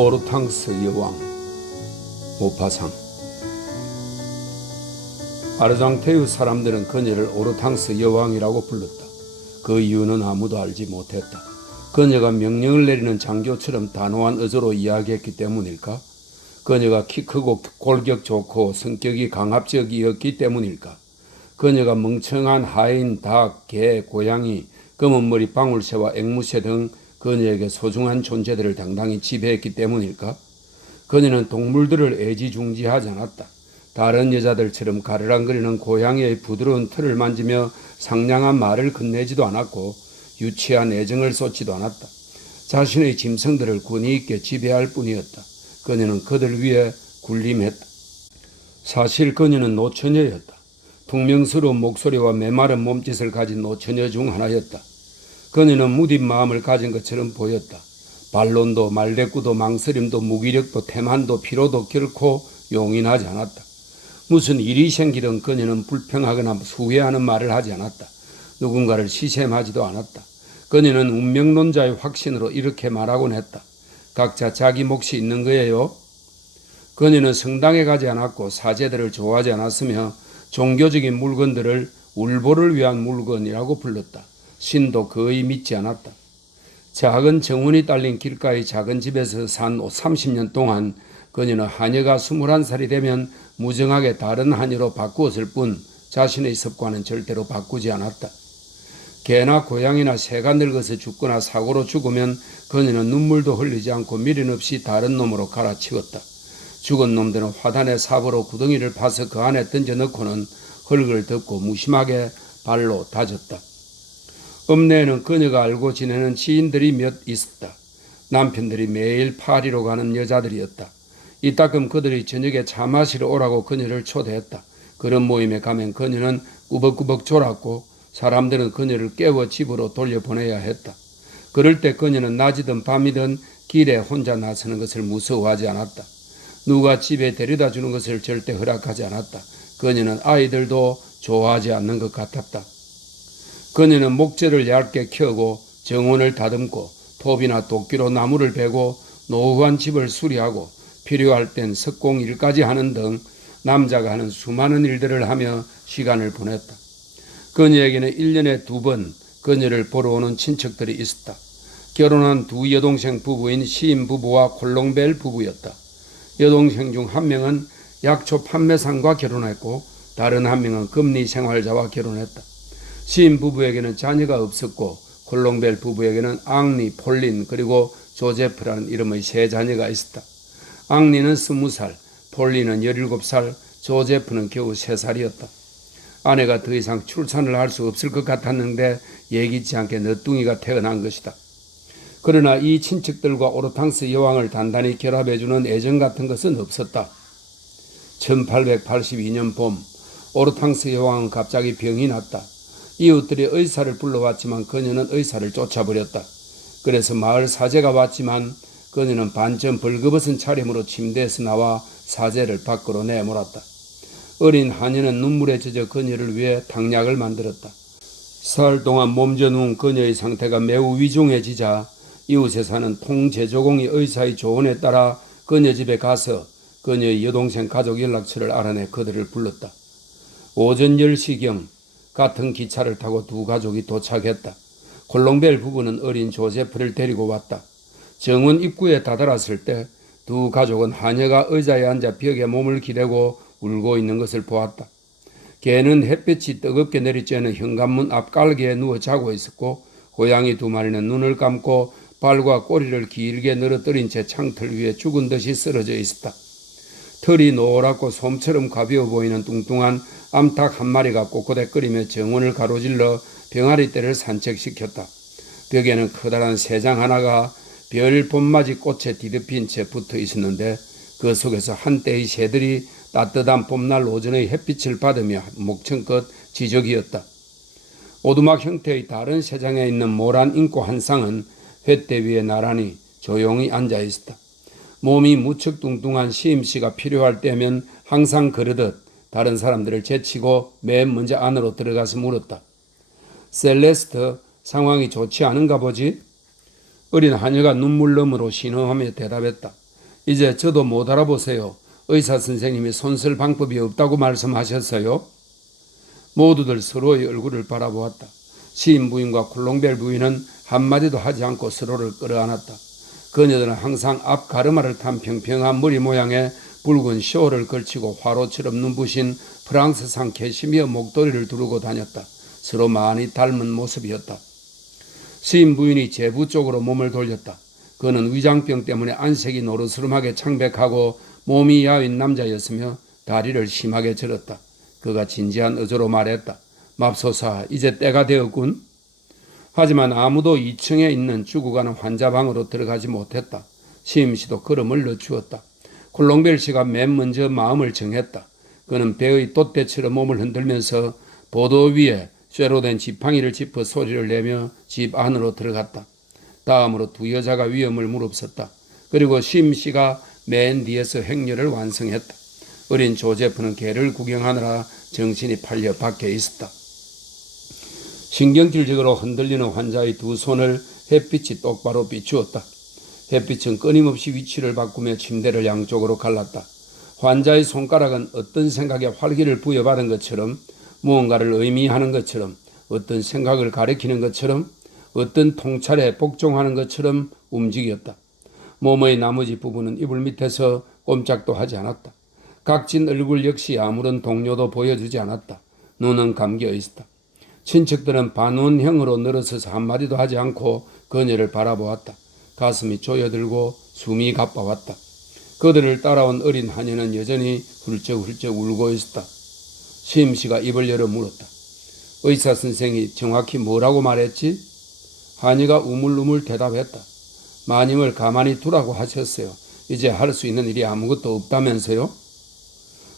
오르탕스 여왕 모파상. 아르장테유 사람들은 그녀를 오르탕스 여왕이라고 불렀다. 그 이유는 아무도 알지 못했다. 그녀가 명령을 내리는 장교처럼 단호한 어조로 이야기했기 때문일까? 그녀가 키 크고 골격 좋고 성격이 강압적이었기 때문일까? 그녀가 멍청한 하인, 닭, 개, 고양이, 검은머리 방울새와 앵무새 등 그녀에게 소중한 존재들을 당당히 지배했기 때문일까? 그녀는 동물들을 애지중지하지 않았다. 다른 여자들처럼 가르랑거리는 고양이의 부드러운 털을 만지며 상냥한 말을 건네지도 않았고 유치한 애정을 쏟지도 않았다. 자신의 짐승들을 권위 있게 지배할 뿐이었다. 그녀는 그들 위에 군림했다. 사실 그녀는 노처녀였다. 퉁명스러운 목소리와 메마른 몸짓을 가진 노처녀 중 하나였다. 그녀는 무딘 마음을 가진 것처럼 보였다. 반론도 말대꾸도 망설임도 무기력도 태만도 피로도 결코 용인하지 않았다. 무슨 일이 생기든 그녀는 불평하거나 후회하는 말을 하지 않았다. 누군가를 시샘하지도 않았다. 그녀는 운명론자의 확신으로 이렇게 말하곤 했다. 각자 자기 몫이 있는 거예요. 그녀는 성당에 가지 않았고 사제들을 좋아하지 않았으며 종교적인 물건들을 울보를 위한 물건이라고 불렀다. 신도 거의 믿지 않았다. 작은 정원이 딸린 길가의 작은 집에서 산 30년 동안 그녀는 하녀가 21살이 되면 무정하게 다른 하녀로 바꾸었을 뿐 자신의 습관은 절대로 바꾸지 않았다. 개나 고양이나 새가 늙어서 죽거나 사고로 죽으면 그녀는 눈물도 흘리지 않고 미련 없이 다른 놈으로 갈아치웠다. 죽은 놈들은 화단의 삽으로 구덩이를 파서 그 안에 던져넣고는 흙을 덮고 무심하게 발로 다졌다. 읍내에는 그녀가 알고 지내는 지인들이 몇 있었다. 남편들이 매일 파리로 가는 여자들이었다. 이따금 그들이 저녁에 차 마시러 오라고 그녀를 초대했다. 그런 모임에 가면 그녀는 꾸벅꾸벅 졸았고 사람들은 그녀를 깨워 집으로 돌려보내야 했다. 그럴 때 그녀는 낮이든 밤이든 길에 혼자 나서는 것을 무서워하지 않았다. 누가 집에 데려다 주는 것을 절대 허락하지 않았다. 그녀는 아이들도 좋아하지 않는 것 같았다. 그녀는 목재를 얇게 켜고 정원을 다듬고 톱이나 도끼로 나무를 베고 노후한 집을 수리하고 필요할 땐 석공 일까지 하는 등 남자가 하는 수많은 일들을 하며 시간을 보냈다. 그녀에게는 1년에 2번 그녀를 보러 오는 친척들이 있었다. 결혼한 두 여동생 부부인 시인 부부와 콜롱벨 부부였다. 여동생 중 한 명은 약초 판매상과 결혼했고 다른 한 명은 금리 생활자와 결혼했다. 시인 부부에게는 자녀가 없었고 콜롱벨 부부에게는 앙리, 폴린 그리고 조제프라는 이름의 세 자녀가 있었다. 앙리는 20살, 폴린은 17살, 조제프는 겨우 3살이었다. 아내가 더 이상 출산을 할 수 없을 것 같았는데 예기치 않게 너뚱이가 태어난 것이다. 그러나 이 친척들과 오르탕스 여왕을 단단히 결합해주는 애정 같은 것은 없었다. 1882년 봄, 오르탕스 여왕은 갑자기 병이 났다. 이웃들이 의사를 불러왔지만 그녀는 의사를 쫓아버렸다. 그래서 마을 사제가 왔지만 그녀는 반쯤 벌거벗은 차림으로 침대에서 나와 사제를 밖으로 내몰았다. 어린 하녀는 눈물에 젖어 그녀를 위해 탕약을 만들었다. 사흘 동안 몸져 누운 그녀의 상태가 매우 위중해지자 이웃에 사는 통제조공이 의사의 조언에 따라 그녀 집에 가서 그녀의 여동생 가족 연락처를 알아내 그들을 불렀다. 오전 10시경 같은 기차를 타고 두 가족이 도착했다. 콜롱벨 부부는 어린 조제프를 데리고 왔다. 정원 입구에 다다랐을 때 두 가족은 하녀가 의자에 앉아 벽에 몸을 기대고 울고 있는 것을 보았다. 개는 햇볕이 뜨겁게 내리쬐는 현관문 앞 깔개에 누워 자고 있었고 고양이 2마리는 눈을 감고 발과 꼬리를 길게 늘어뜨린 채 창틀 위에 죽은 듯이 쓰러져 있었다. 털이 노랗고 솜처럼 가벼워 보이는 뚱뚱한 암탉 1마리가 꼬꼬대거리며 정원을 가로질러 병아리떼를 산책시켰다. 벽에는 커다란 새장 하나가 별 봄맞이 꽃에 뒤덮인 채 붙어 있었는데 그 속에서 한때의 새들이 따뜻한 봄날 오전의 햇빛을 받으며 목청껏 지저귀었다. 오두막 형태의 다른 새장에 있는 모란 잉꼬 한 쌍은 횃대 위에 나란히 조용히 앉아 있었다. 몸이 무척 뚱뚱한 시임씨가 필요할 때면 항상 그러듯 다른 사람들을 제치고 맨 먼저 안으로 들어가서 물었다. 셀레스트, 상황이 좋지 않은가 보지? 어린 하녀가 눈물너머로 신음하며 대답했다. 이제 저도 못 알아보세요. 의사 선생님이 손쓸 방법이 없다고 말씀하셨어요. 모두들 서로의 얼굴을 바라보았다. 시인 부인과 콜롱벨 부인은 한마디도 하지 않고 서로를 끌어안았다. 그녀들은 항상 앞 가르마를 탄 평평한 머리 모양의 붉은 쇼를 걸치고 화로처럼 눈부신 프랑스산 캐시미어 목도리를 두르고 다녔다. 서로 많이 닮은 모습이었다. 시인 부인이 제부 쪽으로 몸을 돌렸다. 그는 위장병 때문에 안색이 노르스름하게 창백하고 몸이 야윈 남자였으며 다리를 심하게 절었다. 그가 진지한 어조로 말했다. 맙소사, 이제 때가 되었군. 하지만 아무도 2층에 있는 죽어가는 환자방으로 들어가지 못했다. 시임 씨도 걸음을 늦추었다. 콜롱벨 씨가 맨 먼저 마음을 정했다. 그는 배의 돛대처럼 몸을 흔들면서 보도 위에 쇠로 된 지팡이를 짚어 소리를 내며 집 안으로 들어갔다. 다음으로 두 여자가 위험을 무릅썼다. 그리고 시임 씨가 맨 뒤에서 행렬을 완성했다. 어린 조제프는 개를 구경하느라 정신이 팔려 밖에 있었다. 신경질적으로 흔들리는 환자의 두 손을 햇빛이 똑바로 비추었다. 햇빛은 끊임없이 위치를 바꾸며 침대를 양쪽으로 갈랐다. 환자의 손가락은 어떤 생각에 활기를 부여받은 것처럼, 무언가를 의미하는 것처럼, 어떤 생각을 가리키는 것처럼, 어떤 통찰에 복종하는 것처럼 움직였다. 몸의 나머지 부분은 이불 밑에서 꼼짝도 하지 않았다. 각진 얼굴 역시 아무런 동료도 보여주지 않았다. 눈은 감겨 있었다. 친척들은 반원형으로 늘어서서 한마디도 하지 않고 그녀를 바라보았다. 가슴이 조여들고 숨이 가빠왔다. 그들을 따라온 어린 하녀는 여전히 훌쩍훌쩍 울고 있었다. 시임 씨가 입을 열어 물었다. 의사 선생이 정확히 뭐라고 말했지? 하녀가 우물우물 대답했다. 마님을 가만히 두라고 하셨어요. 이제 할 수 있는 일이 아무것도 없다면서요?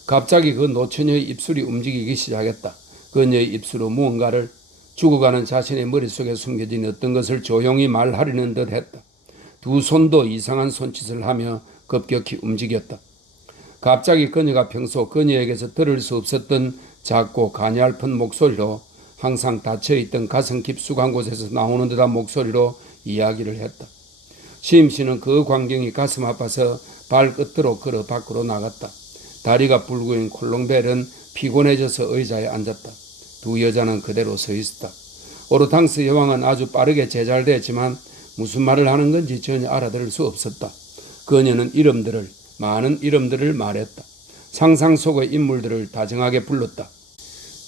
갑자기 그 노처녀의 입술이 움직이기 시작했다. 그녀의 입술로 무언가를, 죽어가는 자신의 머릿속에 숨겨진 어떤 것을 조용히 말하려는 듯 했다. 두 손도 이상한 손짓을 하며 급격히 움직였다. 갑자기 그녀가 평소 그녀에게서 들을 수 없었던 작고 가냘픈 목소리로, 항상 닫혀있던 가슴 깊숙한 곳에서 나오는 듯한 목소리로 이야기를 했다. 시임 씨는 그 광경이 가슴 아파서 발끝으로 걸어 밖으로 나갔다. 다리가 불구인 콜롱벨은 피곤해져서 의자에 앉았다. 두 여자는 그대로 서 있었다. 오르탕스 여왕은 아주 빠르게 제잘됐지만 무슨 말을 하는 건지 전혀 알아들을 수 없었다. 그녀는 많은 이름들을 말했다. 상상 속의 인물들을 다정하게 불렀다.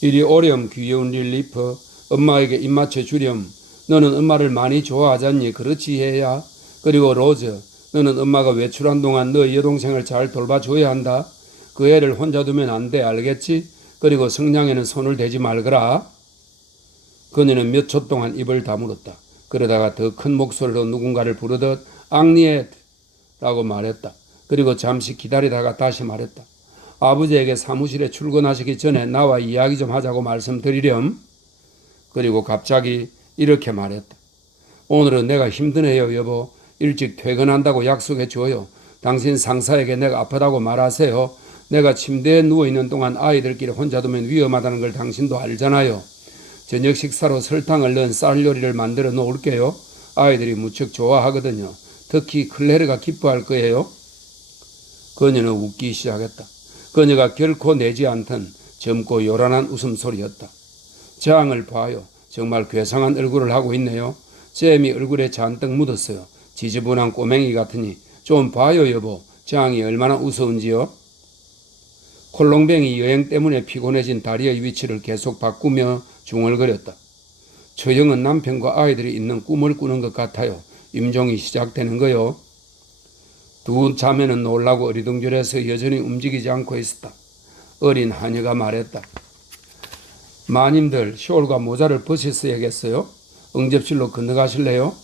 이리 오렴 귀여운 릴리프, 엄마에게 입맞춰 주렴. 너는 엄마를 많이 좋아하잖니, 그렇지 얘야. 그리고 로즈, 너는 엄마가 외출한 동안 너의 여동생을 잘 돌봐줘야 한다. 그 애를 혼자 두면 안 돼, 알겠지? 그리고 성냥에는 손을 대지 말거라. 그녀는 몇 초 동안 입을 다물었다. 그러다가 더 큰 목소리로 누군가를 부르듯 앙니엣 라고 말했다. 그리고 잠시 기다리다가 다시 말했다. 아버지에게 사무실에 출근하시기 전에 나와 이야기 좀 하자고 말씀드리렴. 그리고 갑자기 이렇게 말했다. 오늘은 내가 힘드네요, 여보. 일찍 퇴근한다고 약속해 줘요. 당신 상사에게 내가 아프다고 말하세요. 내가 침대에 누워있는 동안 아이들끼리 혼자 두면 위험하다는 걸 당신도 알잖아요. 저녁 식사로 설탕을 넣은 쌀 요리를 만들어 놓을게요. 아이들이 무척 좋아하거든요. 특히 클레르가 기뻐할 거예요. 그녀는 웃기 시작했다. 그녀가 결코 내지 않던 젊고 요란한 웃음소리였다. 장을 봐요. 정말 괴상한 얼굴을 하고 있네요. 잼이 얼굴에 잔뜩 묻었어요. 지저분한 꼬맹이 같으니 좀 봐요, 여보. 장이 얼마나 우스운지요. 콜롱뱅이 여행 때문에 피곤해진 다리의 위치를 계속 바꾸며 중얼거렸다. 처형은 남편과 아이들이 있는 꿈을 꾸는 것 같아요. 임종이 시작되는 거요. 두 자매는 놀라고 어리둥절해서 여전히 움직이지 않고 있었다. 어린 하녀가 말했다. 마님들 숄과 모자를 벗으셔야겠어요? 응접실로 건너가실래요?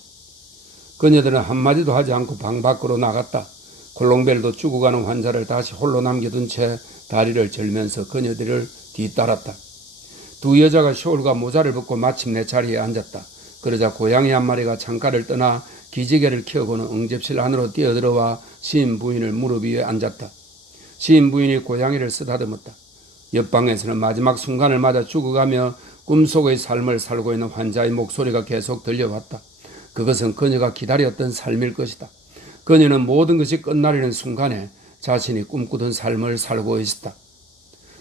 그녀들은 한마디도 하지 않고 방 밖으로 나갔다. 콜롱벨도 죽어가는 환자를 다시 홀로 남겨둔 채 다리를 절면서 그녀들을 뒤따랐다. 두 여자가 숄과 모자를 벗고 마침내 자리에 앉았다. 그러자 고양이 한 마리가 창가를 떠나 기지개를 켜고는 응접실 안으로 뛰어들어와 시인 부인을 무릎 위에 앉았다. 시인 부인이 고양이를 쓰다듬었다. 옆방에서는 마지막 순간을 맞아 죽어가며 꿈속의 삶을 살고 있는 환자의 목소리가 계속 들려왔다. 그것은 그녀가 기다렸던 삶일 것이다. 그녀는 모든 것이 끝나려는 순간에 자신이 꿈꾸던 삶을 살고 있었다.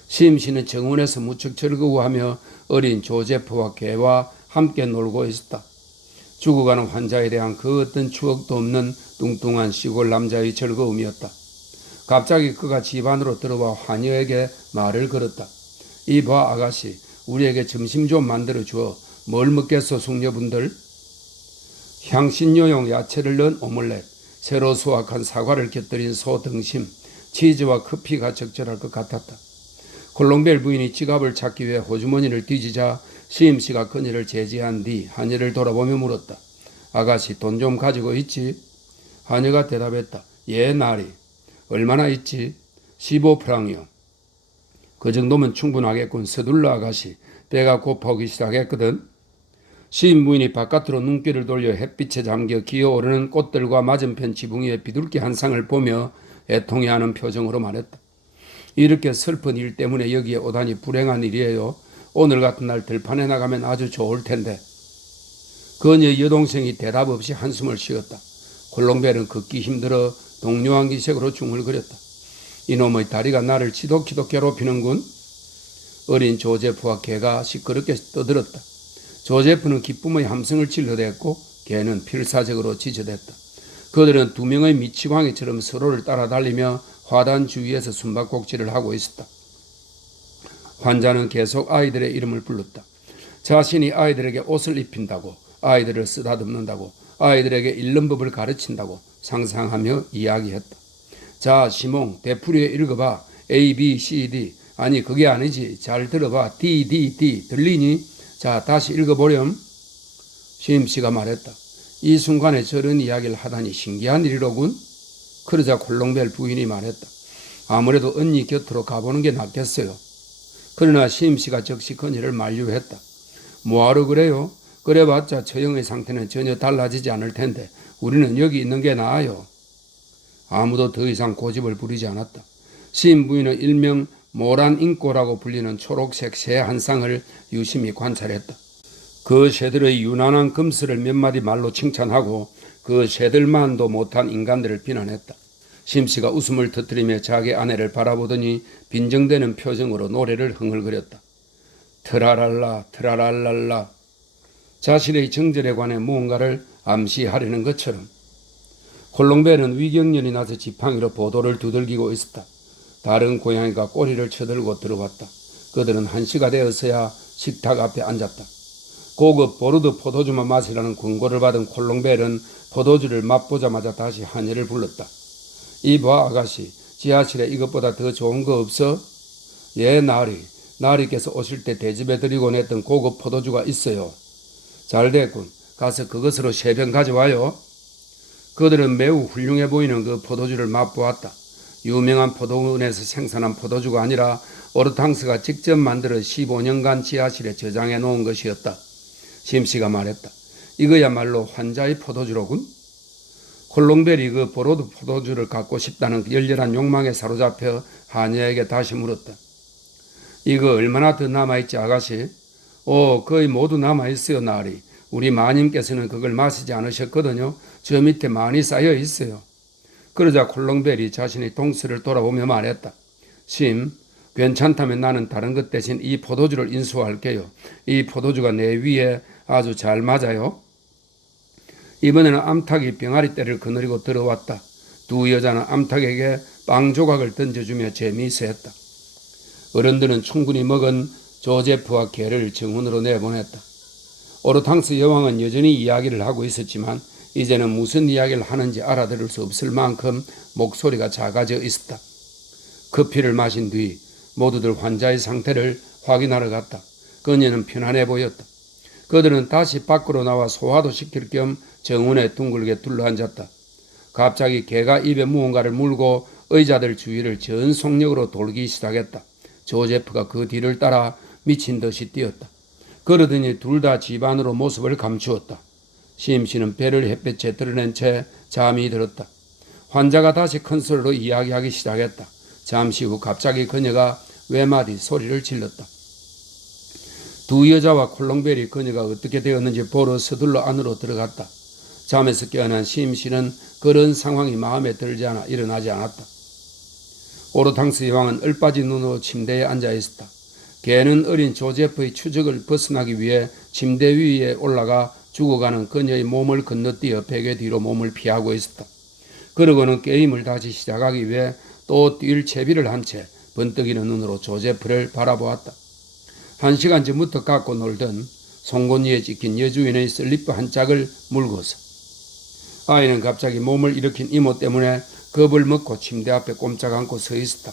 시임씨는 정원에서 무척 즐거워하며 어린 조제프와 개와 함께 놀고 있었다. 죽어가는 환자에 대한 그 어떤 추억도 없는 뚱뚱한 시골 남자의 즐거움이었다. 갑자기 그가 집 안으로 들어와 환여에게 말을 걸었다. 이봐 아가씨, 우리에게 점심 좀 만들어 주어. 뭘 먹겠소 숙녀분들? 향신료용 야채를 넣은 오믈렛, 새로 수확한 사과를 곁들인 소 등심, 치즈와 커피가 적절할 것 같았다. 콜롱벨 부인이 지갑을 찾기 위해 호주머니를 뒤지자 시임씨가 그녀를 제지한 뒤 하녀를 돌아보며 물었다. 아가씨, 돈 좀 가지고 있지? 하녀가 대답했다. 예, 나리. 얼마나 있지? 15프랑이요. 그 정도면 충분하겠군. 서둘러 아가씨. 배가 고파오기 시작했거든. 시인 부인이 바깥으로 눈길을 돌려 햇빛에 잠겨 기어오르는 꽃들과 맞은편 지붕 위에 비둘기 한 쌍을 보며 애통해하는 표정으로 말했다. 이렇게 슬픈 일 때문에 여기에 오다니 불행한 일이에요. 오늘 같은 날 들판에 나가면 아주 좋을 텐데. 그녀의 여동생이 대답 없이 한숨을 쉬었다. 콜롱벨은 걷기 힘들어 동요한 기색으로 중얼거렸다. 이놈의 다리가 나를 지독히도 괴롭히는군. 어린 조제프와 개가 시끄럽게 떠들었다. 조제프는 기쁨의 함성을 질러댔고 개는 필사적으로 지저댔다. 그들은 두 명의 미치광이처럼 서로를 따라달리며 화단 주위에서 숨바꼭질을 하고 있었다. 환자는 계속 아이들의 이름을 불렀다. 자신이 아이들에게 옷을 입힌다고, 아이들을 쓰다듬는다고, 아이들에게 읽는 법을 가르친다고 상상하며 이야기했다. 자, 시몽, 대풀이에 읽어봐. A, B, C, D. 아니, 그게 아니지. 잘 들어봐. D, D, D. 들리니? 자, 다시 읽어보렴. 시임씨가 말했다. 이 순간에 저런 이야기를 하다니 신기한 일이로군. 그러자 콜롱벨 부인이 말했다. 아무래도 언니 곁으로 가보는 게 낫겠어요. 그러나 시임씨가 즉시 그녀를 만류했다. 뭐하러 그래요? 그래봤자 처형의 상태는 전혀 달라지지 않을 텐데 우리는 여기 있는 게 나아요. 아무도 더 이상 고집을 부리지 않았다. 시임 부인은 일명 모란 잉꼬라고 불리는 초록색 새 한 쌍을 유심히 관찰했다. 그 새들의 유난한 금슬을 몇 마디 말로 칭찬하고 그 새들만도 못한 인간들을 비난했다. 심씨가 웃음을 터뜨리며 자기 아내를 바라보더니 빈정대는 표정으로 노래를 흥얼거렸다. 트라랄라 트라랄랄라. 자신의 정절에 관해 무언가를 암시하려는 것처럼. 콜롱벨은 위경련이 나서 지팡이로 보도를 두들기고 있었다. 다른 고양이가 꼬리를 쳐들고 들어왔다. 그들은 1시가 되어서야 식탁 앞에 앉았다. 고급 보르드 포도주만 마시라는 권고를 받은 콜롱벨은 포도주를 맛보자마자 다시 하녀를 불렀다. 이봐 아가씨, 지하실에 이것보다 더 좋은 거 없어? 예, 나리께서 오실 때 대접해 드리곤 했던 고급 포도주가 있어요. 잘 됐군. 가서 그것으로 3병 가져와요. 그들은 매우 훌륭해 보이는 그 포도주를 맛보았다. 유명한 포도원에서 생산한 포도주가 아니라 오르탕스가 직접 만들어 15년간 지하실에 저장해 놓은 것이었다. 심씨가 말했다. 이거야말로 환자의 포도주로군. 콜롱벨이 그 보로드 포도주를 갖고 싶다는 열렬한 욕망에 사로잡혀 하녀에게 다시 물었다. 이거 얼마나 더 남아있지 아가씨? 거의 모두 남아있어요 나리. 우리 마님께서는 그걸 마시지 않으셨거든요. 저 밑에 많이 쌓여 있어요. 그러자 콜롱벨이 자신의 동서를 돌아보며 말했다. 심, 괜찮다면 나는 다른 것 대신 이 포도주를 인수할게요. 이 포도주가 내 위에 아주 잘 맞아요. 이번에는 암탉이 병아리떼를 거느리고 들어왔다. 두 여자는 암탉에게 빵 조각을 던져주며 재미있어했다. 어른들은 충분히 먹은 조제프와 개를 정원으로 내보냈다. 오르탕스 여왕은 여전히 이야기를 하고 있었지만 이제는 무슨 이야기를 하는지 알아들을 수 없을 만큼 목소리가 작아져 있었다. 커피를 마신 뒤 모두들 환자의 상태를 확인하러 갔다. 그녀는 편안해 보였다. 그들은 다시 밖으로 나와 소화도 시킬 겸 정원에 둥글게 둘러앉았다. 갑자기 개가 입에 무언가를 물고 의자들 주위를 전속력으로 돌기 시작했다. 조제프가 그 뒤를 따라 미친 듯이 뛰었다. 그러더니 둘 다 집안으로 모습을 감추었다. 시임씨는 배를 햇볕에 드러낸 채 잠이 들었다. 환자가 다시 큰 소리로 이야기하기 시작했다. 잠시 후 갑자기 그녀가 외마디 소리를 질렀다. 두 여자와 콜롱벨이 그녀가 어떻게 되었는지 보러 서둘러 안으로 들어갔다. 잠에서 깨어난 시임씨는 그런 상황이 마음에 들지 않아 일어나지 않았다. 오르탕스 여왕은 얼빠진 눈으로 침대에 앉아 있었다. 걔는 어린 조제프의 추적을 벗어나기 위해 침대 위에 올라가 죽어가는 그녀의 몸을 건너뛰어 베개 뒤로 몸을 피하고 있었다. 그러고는 게임을 다시 시작하기 위해 또 뛸 채비를 한 채 번뜩이는 눈으로 조제프를 바라보았다. 1시간 전부터 갖고 놀던 송곳니에 찍힌 여주인의 슬리퍼 한 짝을 물고서 아이는 갑자기 몸을 일으킨 이모 때문에 겁을 먹고 침대 앞에 꼼짝 않고 서 있었다.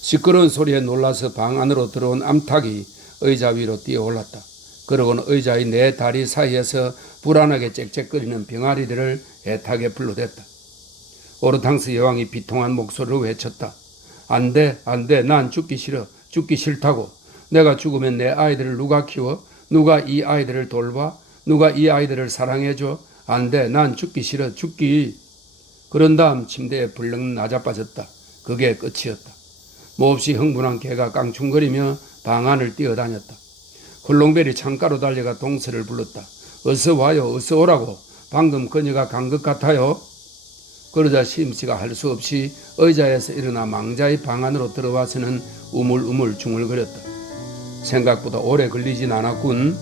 시끄러운 소리에 놀라서 방 안으로 들어온 암탉이 의자 위로 뛰어올랐다. 그러고는 의자의 네 다리 사이에서 불안하게 짹짹거리는 병아리들을 애타게 불러댔다. 오르탕스 여왕이 비통한 목소리로 외쳤다. 안 돼, 안 돼, 난 죽기 싫어, 죽기 싫다고. 내가 죽으면 내 아이들을 누가 키워? 누가 이 아이들을 돌봐? 누가 이 아이들을 사랑해줘? 안 돼, 난 죽기 싫어, 죽기. 그런 다음 침대에 벌렁 나자빠졌다. 그게 끝이었다. 몹시 흥분한 개가 깡충거리며 방 안을 뛰어다녔다. 훌렁벨이 창가로 달려가 동서를 불렀다. 어서 와요, 어서 오라고. 방금 그녀가 간 것 같아요. 그러자 시임씨가 할 수 없이 의자에서 일어나 망자의 방 안으로 들어와서는 우물우물 중얼거렸다. 생각보다 오래 걸리진 않았군.